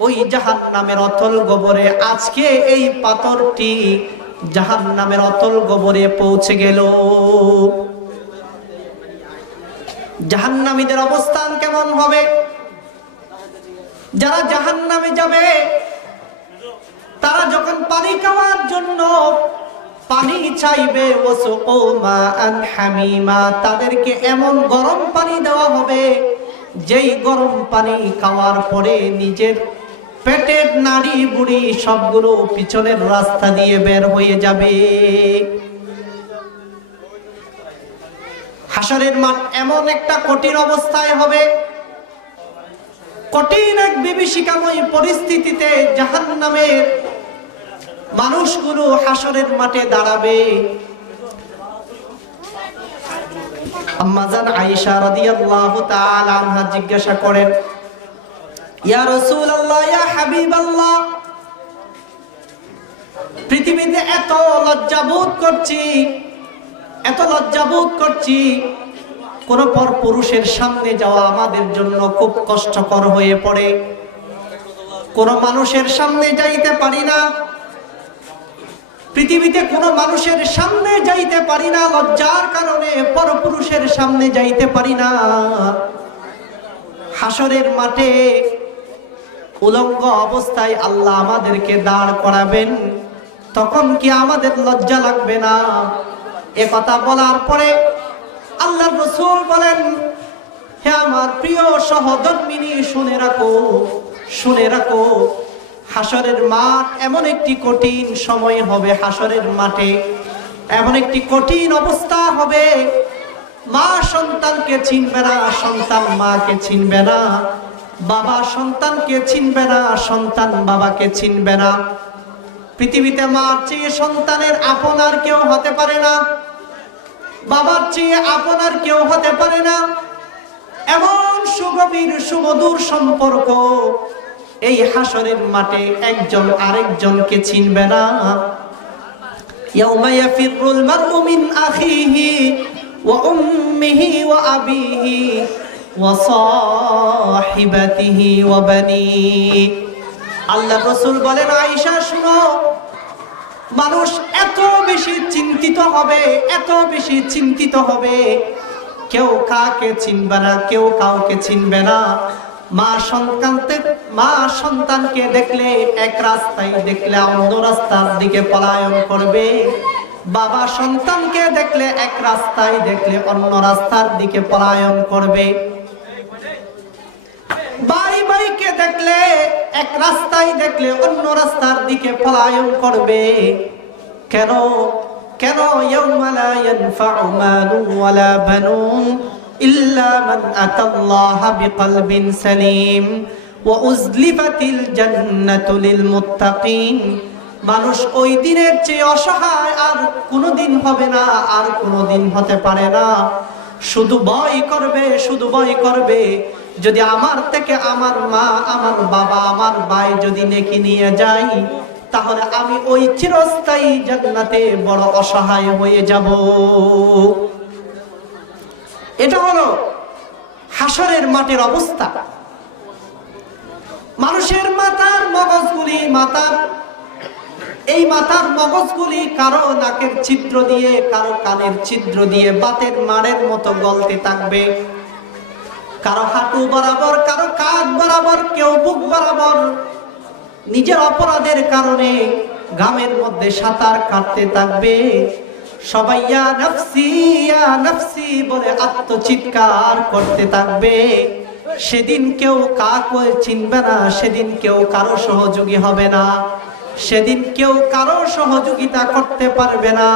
ওই জাহান্নামের অতল গহ্বরে, আজকে এই পাথরটি জাহান্নামের অতল গহ্বরে পৌঁছে গেল। জাহান্নামীদের অবস্থান কেমন হবে? যারা জাহান্নামে যাবে তারা যখন পানি খাওয়ার জন্য পানি চাইবে, ওয়াসুকু মাআন হামিমা, তাদেরকে এমন গরম পানি দেওয়া হবে যেই গরম পানি খাওয়ার পরে নিজের পেটের নাড়ি বুড়ি সবগুলো পিছনের রাস্তা দিয়ে বের হয়ে যাবে। হাসরের মাঠ এমন একটা কঠিন অবস্থায় হবে, কঠিন এক বিভীষিকাময় পরিস্থিতিতে জাহান্নামের মানুষগুলো হাসরের মাঠে দাঁড়াবে। আম্মা জান আয়েশা রাদিয়াল্লাহু তাআলা আনহা জিজ্ঞাসা করেন, ইয়া রাসূলুল্লাহ, ইয়া হাবিবাল্লাহ, পৃথিবীতে এত লজ্জাবোধ করছি, এত লজ্জাবোধ করছি, কোন পর পুরুষের সামনে যাওয়া আমাদের জন্য খুব কষ্টকর হয়ে পড়ে। কোন মানুষের সামনে যাইতে পারি না, পৃথিবীতে কোন মানুষের সামনে যাইতে পারি না, লজ্জার কারণে পরপুরুষের সামনে যাইতে পারি না। হাসরের মাঠে উলঙ্গ অবস্থায় আল্লাহ আমাদেরকে দাঁড় করাবেন, তখন কি আমাদের লজ্জা লাগবে না? এ কথা বলার পরে আল্লাহর রাসূল বলেন, হে আমার প্রিয় সহধর্মিনী, শুনে রাখো, শুনে রাখো, হাসরের মাঠ এমন একটি কঠিন সময় হবে, হাসরের মাঠে এমন একটি কঠিন অবস্থা হবে, মা সন্তানকে চিনবে না, সন্তান মাকে চিনবে না, বাবা সন্তানকে চিনবে না, সন্তান বাবাকে চিনবে না। পৃথিবীতে মার চেয়ে সন্তানের আপন আর কেউ হতে পারে না, বাবার চেয়ে আপন আর কেউ হতে পারে না। এমন সুগভীর সুমধুর সম্পর্ক এই হাসরের মাঠে একজন আরেকজনকে চিনবে না। ইয়াউমা ইয়াফিরুল মারউ মিন আখিহি ওয়া উম্মিহি ওয়া আবিহি ওয়া সাহিবাতিহি ওয়া বানিহি। আল্লাহ রাসূল বলেন, আয়েশা শুনো, মানুষ এত বেশি চিন্তিত হবে, এত বেশি চিন্তিত হবে, কেউ কাকে চিনবে না, কেউ কাউকে চিনবে না। মা সন্তানকে দেখলে এক রাস্তায়, দেখলে অন্য রাস্তার দিকে পলায়ন করবে, বাবা সন্তানকে দেখলে এক রাস্তায়, দেখলে অন্য রাস্তার দিকে পলায়ন করবে, ভাই ভাইকে দেখলে এক রাস্তায়, দেখলে অন্য রাস্তার দিকে পলায়ন করবে। কেন? কেন? ইয়াউমা লা ইয়ানফাউ মালুন ওয়ালা বানুন ইল্লা মান আতাল্লাহা বিকলবিন সালিম ওয়া উযলিফাতিল জান্নাতু লিল মুত্তাকিন। মানুষ ওই দিনের চেয়ে অসহায় আর কোনোদিন হবে না, আর কোনোদিন হতে পারে না। শুধু ভয় করবে, শুধু ভয় করবে যদি আমার থেকে আমার মা, আমার বাবা, আমার ভাই যদি নেকি নিয়ে যায়, তাহলে আমি ওই চিরস্থায়ী জান্নাতে বড় অসহায় হয়ে যাব। এটা হলো হাসরের মাঠের অবস্থা। মানুষের মাথার মগজগুলি, এই মাথার মগজগুলি কারো নাকের ছিদ্র দিয়ে, কারো কানের ছিদ্র দিয়ে বাতের মাড়ের মতো গলতে থাকবে। কারো হাঁটু বরাবর, কারো কাঁধ বরাবর, কেউ বুক বরাবর নিজের অপরাধের কারণে ঘামের মধ্যে সাঁতার কাটতে থাকবে। সবাই ইয়া নাফসি ইয়া নাফসি বলে আত্মচিৎকার করতে থাকবে। সেদিন কেউ কাউকে চিনবে না, সেদিন কেউ কারো সহযোগী হবে না, সেদিন কেউ কারো সহযোগিতা করতে পারবে না।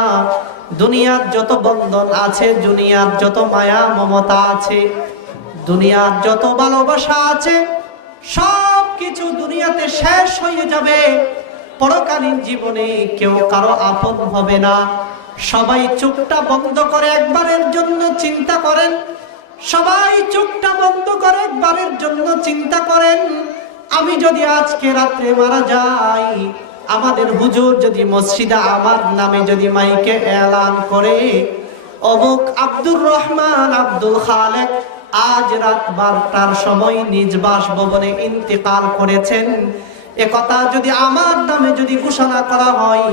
দুনিয়ার যত বন্ধন আছে, দুনিয়ার যত মায়া মমতা আছে, দুনিয়ার যত ভালোবাসা আছে, সব কিছু দুনিয়াতে শেষ হয়ে যাবে। পরকালীন জীবনে কেউ কারো আপন হবে না। সবাই চোখটা বন্ধ করে একবারের জন্য চিন্তা করেন, সবাই চোখটা বন্ধ করে একবারের জন্য চিন্তা করেন, আমি যদি আজকে রাত্রে মারা যাই, আমাদের হুজুর যদি মসজিদে আমার নামে যদি মাইকে এলান করে, অমুক আব্দুর রহমান আব্দুল খালেক আজ রাত 12টার সময় নিজ বাসভবনে ইন্তেকাল করেছেন, একথা যদি আমার নামে যদি ঘোষণা করা হয়,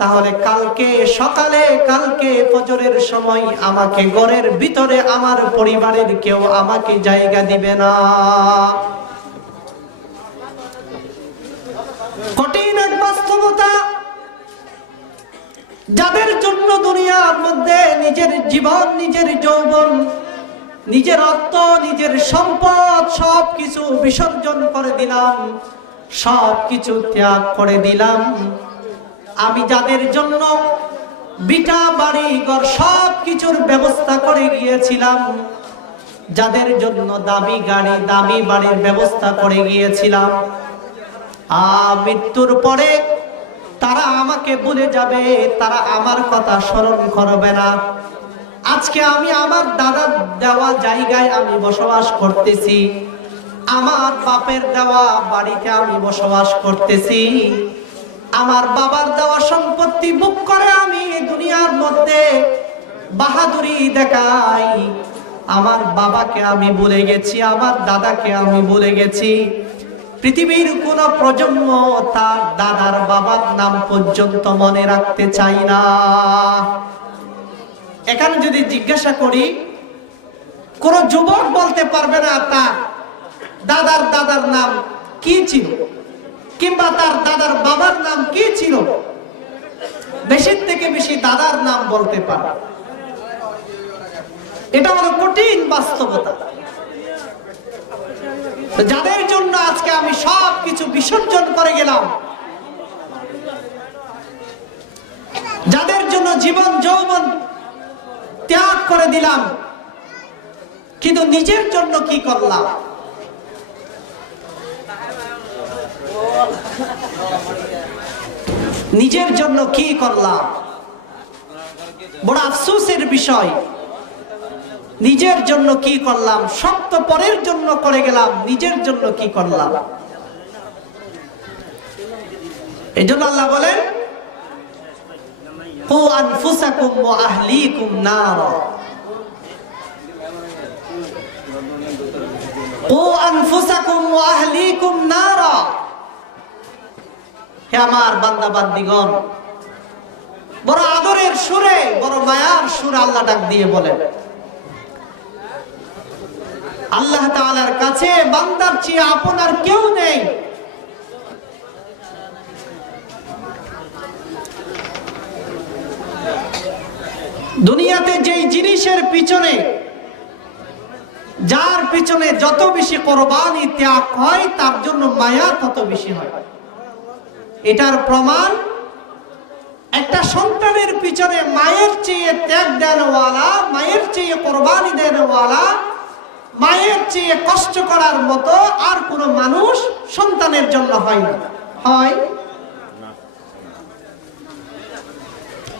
তাহলে কালকে সকালে, কালকে ফজরের সময় আমাকে ঘরের ভিতরে আমার পরিবারের কেউ আমাকে জায়গা দিবে না। কঠিন এক বাস্তবতা। যাদের জন্য দুনিয়ার মধ্যে নিজের জীবন, নিজের যৌবন, নিজের অর্থ, নিজের সম্পদ সবকিছু বিসর্জন করে দিলাম, সবকিছু ত্যাগ করে দিলাম, আমি যাদের জন্য বিটা বাড়ি ঘর সবকিছুর ব্যবস্থা করে গিয়েছিলাম, যাদের জন্য দামি গাড়ি দামি বাড়ির ব্যবস্থা করে গিয়েছিলাম, মৃত্যুর পরে তারা আমাকে ভুলে যাবে, তারা আমার কথা স্মরণ করবে না। আজকে আমি আমার দাদার দেওয়া জায়গায় আমি বসবাস করতেছি, আমার বাপের দেওয়া বাড়িতে আমি বসবাস করতেছি, আমার বাবার দেওয়া সম্পত্তি বুক করে আমি দুনিয়ার মধ্যে বাহাদুরি দেখাই। আমার বাবাকে আমি ভুলে গেছি, আমার দাদাকে আমি ভুলে গেছি। পৃথিবীর কোন প্রজন্ম তার দাদার বাবার নাম পর্যন্ত মনে রাখতে চাই না। এখানে যদি জিজ্ঞাসা করি, কোন যুবক বলতে পারবে না তার দাদার নাম কি ছিল, কিংবা তার দাদার বাবার নাম কি ছিল। বেশির থেকে বেশি দাদার নাম বলতে পারে। এটা হলো কঠিন বাস্তবতা। যাদের জন্য আজকে আমি সব কিছু বিসর্জন করে গেলাম, যাদের জন্য জীবন যৌবন ত্যাগ করে দিলাম, কিন্তু নিজের জন্য কি করলাম? নিজের জন্য কি করলাম? বড় আফসোসের বিষয়। নিজের জন্য কি করলাম? সব তো পরের জন্য করে গেলাম, নিজের জন্য কি করলাম? এই জন্য আল্লাহ বলেন, কু আনফুসাকুম ওয়া আহলিকুম নারা, কু আনফুসাকুম ওয়া আহলিকুম নারা। হে আমার বান্দা বান্দীগণ, বড় আদরের সুরে, বড় মায়ার সুরে আল্লাহ ডাক দিয়ে বলেন, আল্লাহ তাআলার কাছে বান্দার চেয়ে আপনার কেউ নেই। দুনিয়াতে যেই জিনিসের পিছনে, যার পিছনে যত বেশি কোরবানি ত্যাগ হয়, তার জন্য মায়া তত বেশি হয়। এটার প্রমাণ একটা সন্তানের পিছনে মায়ের চেয়ে ত্যাগ দেনওয়ালা, মায়ের চেয়ে কোরবানি দেনওয়ালা, মায়ের চেয়ে কষ্ট করার মতো আর কোনো মানুষ সন্তানের জন্য হয় না। হয়?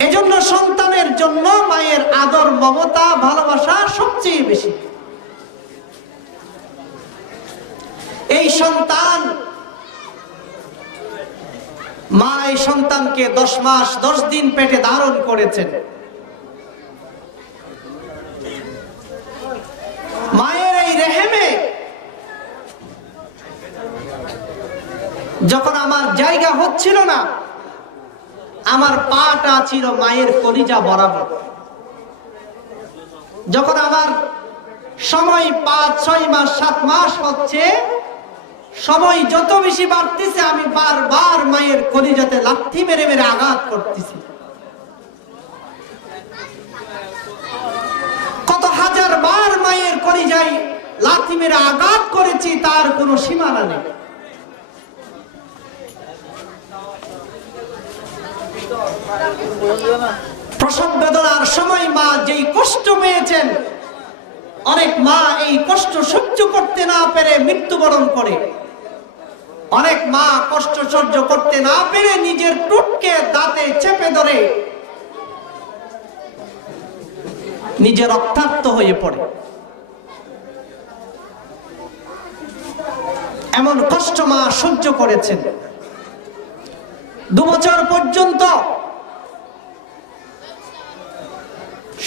এজন্য সন্তানের জন্য মায়ের আদর, মমতা, ভালোবাসা সবচেয়ে বেশি। সন্তান, মা এই সন্তানকে 10 মাস 10 দিন পেটে ধারণ করেছেন। মায়ের এই রেহেমে যখন আমার জায়গা হচ্ছিল না, আমার পাটা ছিল মায়ের কলিজা বরাবর। যখন আমার সময় 5-6 মাস 7 মাস হচ্ছে, সময় যত বেশি বাড়তেছে, আমি বারবার মায়ের কলিজাতে লাথি মেরে মেরে আঘাত করতেছি। কত হাজার বার মায়ের কলিজায় লাথি মেরে আঘাত করেছি, তার কোনো সীমানা নেই। প্রসব বেদনার সময় মা যেই কষ্ট পেয়েছেন, অনেক মা এই কষ্ট সহ্য করতে না পেরে মৃত্যুবরণ করে। অনেক মা কষ্ট সহ্য করতে না পেরে নিজের টুটকে দাঁতে চেপে ধরে নিজে রক্তাক্ত হয়ে পড়ে। এমন কষ্ট মা সহ্য করেছেন। 2 বছর পর্যন্ত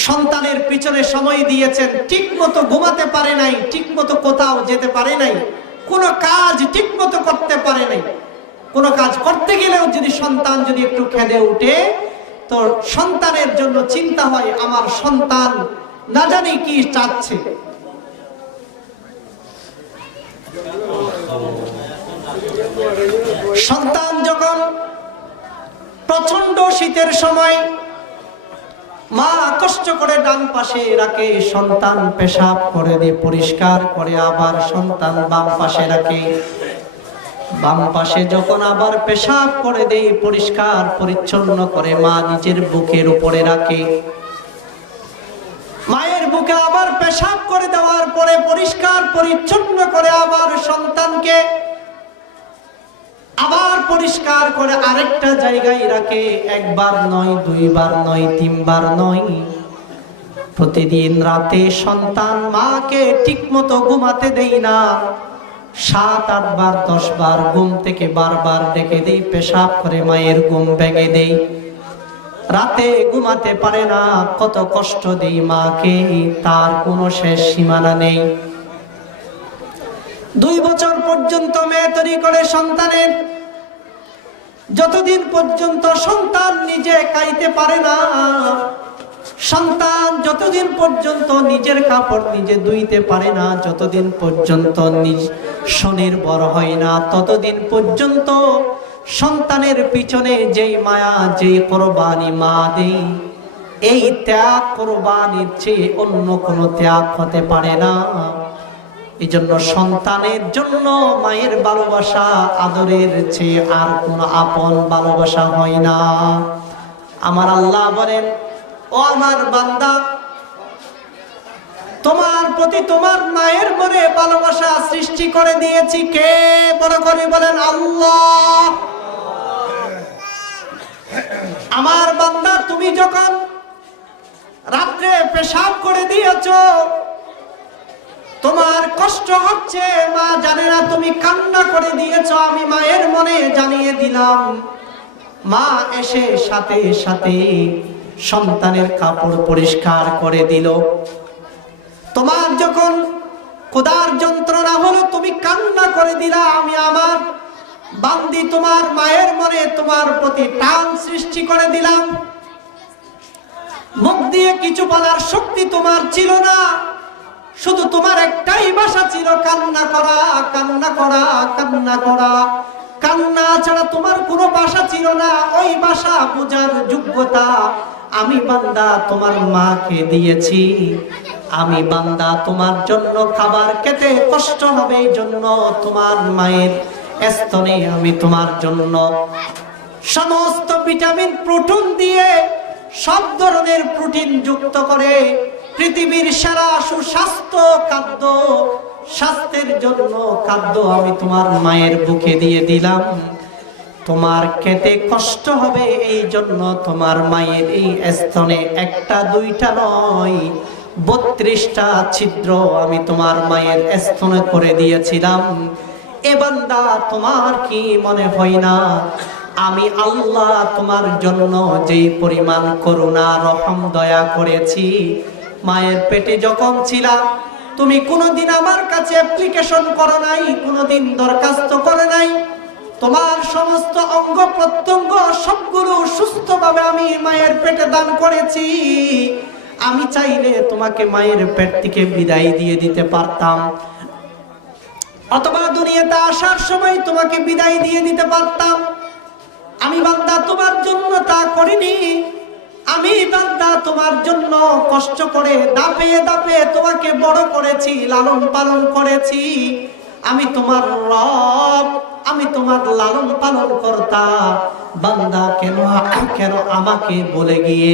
সন্তানের পিছনে সময় দিয়েছেন, ঠিক মতো ঘুমাতে পারে নাই, ঠিক মতো কোথাও যেতে পারে নাই, কোনো কাজ ঠিক মতো করতে পারে নাই। কোনো কাজ করতে গেলেও যদি সন্তান যদি একটু খেদে উঠে, তো সন্তানের জন্য চিন্তা হয়, আমার সন্তান না জানি কি চাচ্ছে। সন্তান যখন প্রচন্ড শীতের সময় মা কষ্ট করে ডান পাশে রাখে, সন্তান পেশাব করে দিয়ে পরিষ্কার করে আবার সন্তান বাম পাশে রাখে। বাম পাশে যখন আবার পেশাব করে দেয়, পরিষ্কার পরিচ্ছন্ন করে মা নিজের বুকের উপরে রাখে। মায়ের বুকে আবার পেশাব করে দেওয়ার পরে পরিষ্কার পরিচ্ছন্ন করে আবার সন্তানকে আবার পরিষ্কার করে আরেকটা জায়গায় রাখে। 1 বার নয়, 2 বার নয়, 3 বার নয়, প্রতিদিন রাতে সন্তান মাকে ঠিক মতো ঘুমাতে দেয় না। 7-8 বার 10 বার ঘুম থেকে বারবার ডেকে দেই, পেশাব করে মায়ের ঘুম ভেঙে দেই। রাতে ঘুমাতে পারে না, কত কষ্ট দেই মাকে, তার কোনো শেষ সীমানা নেই। 2 বছর পর্যন্ত মেয়ে তৈরি করে সন্তানের, যতদিন পর্যন্ত সন্তান নিজে খাইতে পারে না, সন্তান যতদিন পর্যন্ত নিজের কাপড় নিজে ধুইতে পারে না, যতদিন পর্যন্ত নিজ স্বনির্ভর হয় না, ততদিন পর্যন্ত সন্তানের পিছনে যেই মায়া, যেই কোরবানি মা দেই, এই ত্যাগ কোরবানির চেয়ে অন্য কোনো ত্যাগ হতে পারে না। এই জন্য সন্তানের জন্য মায়ের ভালোবাসা আদরের চেয়ে আর কোনো আপন ভালোবাসা হয় না। আমার আল্লাহ বলেন, ও আমার বান্দা, তোমার প্রতি তোমার মায়ের মনে ভালোবাসা সৃষ্টি করে দিয়েছি কে? বড় করে বলেন, আল্লাহ। আমার বান্দা, তুমি যখন রাত্রে পেশাব করে দিয়েছো, তোমার কষ্ট হচ্ছে, মা জানে না, তুমি কান্না করে দিয়েছো, আমি মায়ের মনে জানিয়ে দিলাম। মা এসে সাথে সাথে সন্তানের কাপড় পরিষ্কার করে দিল। তোমার যখন ক্ষুধার যন্ত্রণা হলো, তুমি কান্না করে দিলা, আমি আমার বান্দি তোমার মায়ের মনে তোমার প্রতি টান সৃষ্টি করে দিলাম। মুখ দিয়ে কিছু বলার শক্তি তোমার ছিল না, শুধু তোমার একটাই ভাষা ছিল, কান্না করা, কান্না করা, কান্না করা। কান্না ছাড়া তোমার কোনো ভাষা ছিল না। ওই ভাষা বোঝার যোগ্যতা আমি বান্দা তোমার মাকে দিয়েছি। আমি বান্দা তোমার জন্য খাবার খেতে কষ্ট হবে, এই জন্য তোমার মায়ের স্তনে আমি তোমার জন্য সমস্ত ভিটামিন প্রোটিন দিয়ে, সব ধরনের প্রোটিন যুক্ত করে পৃথিবীর সেরা সুস্বাস্থ্য খাদ্য, স্বাস্থ্যের জন্য খাদ্য আমি তোমার মায়ের বুকে দিয়ে দিলাম। তোমার খেতে কষ্ট হবে, এই জন্য তোমার মায়ের এই স্তনে 1টা 2টা নয়, 32টা ছিদ্র আমি তোমার মায়ের স্তনে করে দিয়েছিলাম। এ বান্দা তোমার কি মনে হয় না আমি আল্লাহ তোমার জন্য যেই পরিমাণ করুণা রহম দয়া করেছি? মায়ের পেটে যখন ছিলা তুমি কোনোদিন আমার কাছে অ্যাপ্লিকেশন করো নাই, কোনোদিন দরখাস্ত করে নাই। তোমার সমস্ত অঙ্গ প্রত্যঙ্গ সবগুলো সুস্থভাবে আমি মায়ের পেটে দান করেছি। আমি চাইলে তোমাকে মায়ের পেট থেকে বিদায় দিয়ে দিতে পারতাম, অথবা দুনিয়াতে আসার সময় তোমাকে বিদায় দিয়ে দিতে পারতাম। আমি বান্দা তোমার জন্য তা করিনি। আমি বান্দা তোমার জন্য কষ্ট করে দাপে দাপে তোমাকে বড় করেছি, লালন পালন করেছি। আমি তোমার রব, আমি তোমার লালন পালন কর্তা। বান্দা কেন আমাকে বলে গিয়ে